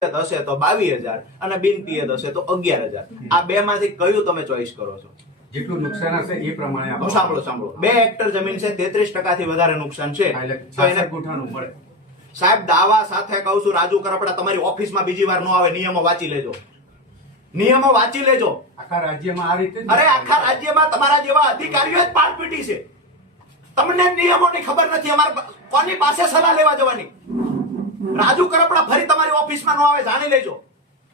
હશે તો 22,000 અને બિન પિયત હશે તો 11,000. આ બે માંથી કયું તમે ચોઈસ કરો છો? જેટલું નુકસાન હશે એ પ્રમાણે આપણે સાંભળો 2 હેક્ટર જમીન છે, 33% થી વધારે નુકસાન છે તો એને ગુઠાનું મળે. સાહેબ દાવા સાથે કહું છું, રાજુ કરપડા તમારી ઓફિસમાં બીજી વાર નો આવે. નિયમો વાંચી લેજો, નિયમો વાંચી લેજો. આખા રાજ્યમાં આ રીતે અરે આખા રાજ્યમાં તમારા જેવા અધિકારીઓ જ પાટપીટી છે. તમને નિયમોની ખબર નથી. અમારે કોની પાસે સલાહ લેવા જવાની? રાજુ કરપડા ફરી તમારી ઓફિસમાં નો આવે, જાણી લેજો.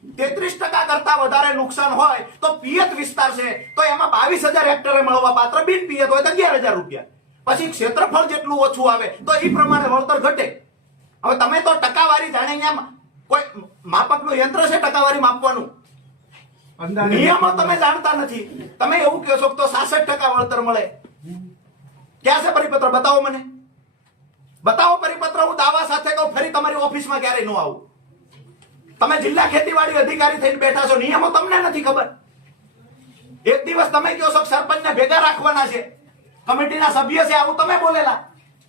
33% કરતા વધારે નુકસાન હોય તો પિયત વિસ્તાર છે તો એમાં 22,000 હેક્ટરે મળવા પાત્ર, બિન પિયત હોય તો 11,000 રૂપિયા. પછી ક્ષેત્રફળ જેટલું ઓછું આવે તો એ પ્રમાણે વળતર ઘટે. હવે તમે તો ટકાવારી જાણે, અહીંયા કોઈ માપકનું યંત્ર છે ટકાવારી માપવાનું? નિયમો તમે જાણતા નથી. તમે એવું કહો છો તો 66% વળતર મળે. ક્યાં છે પરિપત્ર? બતાવો મને, બતાવો પરિપત્ર. હું દાવા સાથે કહું ફરી તમારી ઓફિસમાં ક્યારેય ન આવું. તમે જિલ્લા ખેતીવાડી અધિકારી થઈને બેઠા છો, નિયમો તમને નથી ખબર. એક દિવસ તમે કહો છો સરપંચને ભેગા રાખવાના છે, કમિટીના સભ્ય છે, આવું તમે બોલેલા.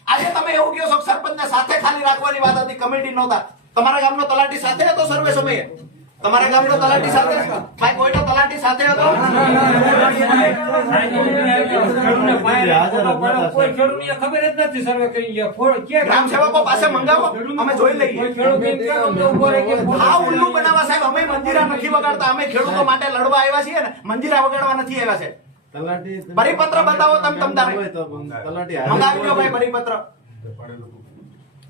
આજે તમે એવું કહો છો સરપંચને સાથે ખાલી રાખવાની વાત હતી, કમિટી નહોતા. તમારા ગામનો તલાટી સાથે હતો સર્વે સમયે? તમારા ગામનો તલાટી સાથે? ભાઈ કોઈનો તલાટી સાથે હતો? ગ્રામ સેવકો પાસે મંગાવો, અમે જોઈ લઈએ. હા ઉલ્લુ બનાવવા સાહેબ. અમે મંજીરા નથી વગાડતા, અમે ખેડૂતો માટે લડવા આવ્યા છીએ ને, મંજીરા વગાડવા નથી આવ્યા છે. પરિપત્ર બતાવો તમે તમતારે. મંગાવી લો ભાઈ પરિપત્ર.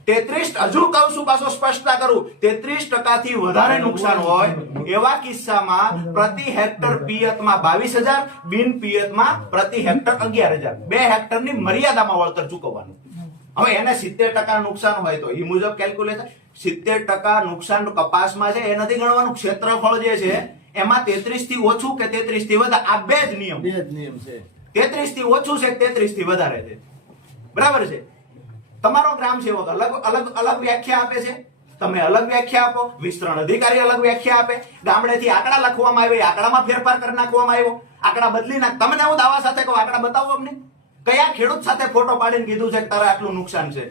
33, હજુ કહું છું, પાછો સ્પષ્ટતા કરું, 33% થી વધારે નુકસાન હોય એવા કિસ્સામાં પ્રતિ હેક્ટર પિયતમાં 22,000, બિન પિયતમાં પ્રતિ હેક્ટર 11,000. 2 હેક્ટરની મર્યાદામાં વળતર ચૂકવવાનું. હવે એને 70% નુકસાન હોય તો એ મુજબ કેલ્ક્યુલેશન. 70% નુકસાન કપાસમાં છે એ નથી ગણવાનું. ક્ષેત્રફળ જે છે એમાં 33 થી ઓછું કે 33 થી વધારે, આ બે જ નિયમ છે. 33 થી ઓછું છે, 33 થી વધારે છે, બરાબર છે. તમારો ગ્રામ સેવક અલગ વ્યાખ્યા આપે છે, તમે અલગ વ્યાખ્યા આપો, વિસ્તરણ અધિકારી અલગ વ્યાખ્યા આપે, ગામડેથી આંકડા લખવામાં આવે, આંકડામાં ફેરફાર કરી નાખવામાં આવ્યો, આંકડા બદલી નાખ. તમને હું દાવા સાથે કહું, આંકડા બતાવો અમને. કયા ખેડૂત સાથે ફોટો પાડીને કીધું છે કે તારે આટલું નુકસાન છે?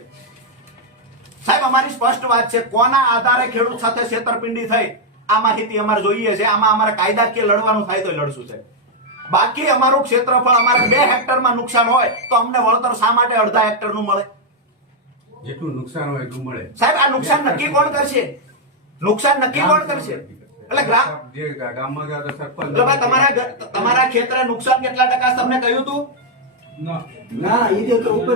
સાહેબ અમારી સ્પષ્ટ વાત છે, કોના આધારે ખેડૂત સાથે છેતરપિંડી થઈ આ માહિતી અમારે જોઈએ છે. આમાં અમારે કાયદાકીય લડવાનું થાય તો લડશું છે. બાકી અમારું ક્ષેત્રફળ, અમારે 2 હેક્ટરમાં નુકસાન હોય તો અમને વળતર શા માટે અડધા હેક્ટરનું મળે? જેટલું નુકસાન હોય એટલું મળે. સાહેબ આ નુકસાન નક્કી કોણ કરશે? નુકસાન નક્કી કોણ કરશે? એટલે ગામમાં ગયા તો સરપંચ. તમારા ખેતરે નુકસાન કેટલા ટકા તમને કહ્યું તું? ના, એ તો ઉપર